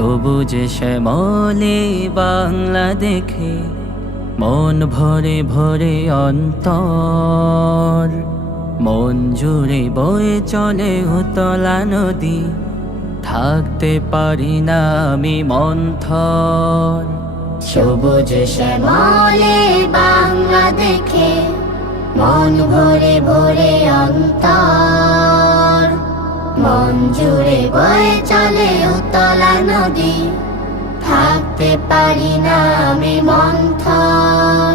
সবুজ শ্যামলে বাংলা দেখে মন ভরে ভরে অন্তর, মন জুড়ে বয়ে চলে উতলা নদী, থাকতে পারি না আমি মন্থর। সবুজ শ্যামলে বাংলা দেখে মন ভরে ভরে অন্তর, মন জুড়ে বয়ে চলে উতলা নদী, থাকতে পারি না আমি মন্থর।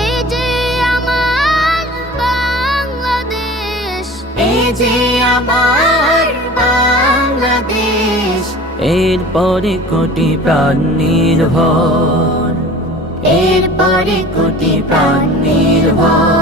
এই যে আমার বাংলাদেশ, এই যে আমার বাংলাদেশ, এরপরে কোটি প্রাণ নির্ভর, এরপরে কোটি প্রাণ নির্ভর।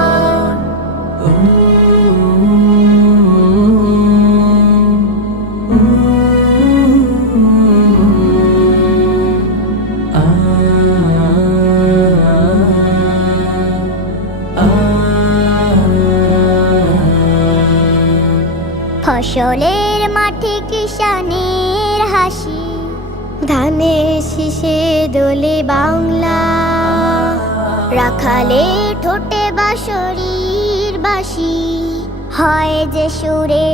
ফসলের মাঠে কিষানের হাসি, ধানের শীষে দোলে বাংলা, রাখালে ঠোঁটে বাঁশরীর বাঁশি, হয় যে সুরে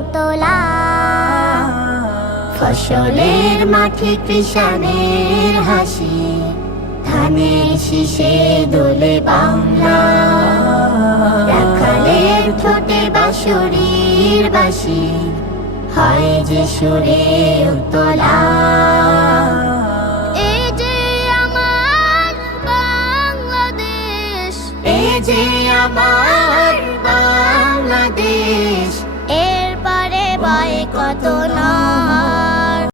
উতলা। ফসলের মাঠে কিষানের হাসি, ধানের শীষে দোলে বাংলা, রাখালের ঠোঁটে বাঁশরীর বাঁশি, হয় যে সুরে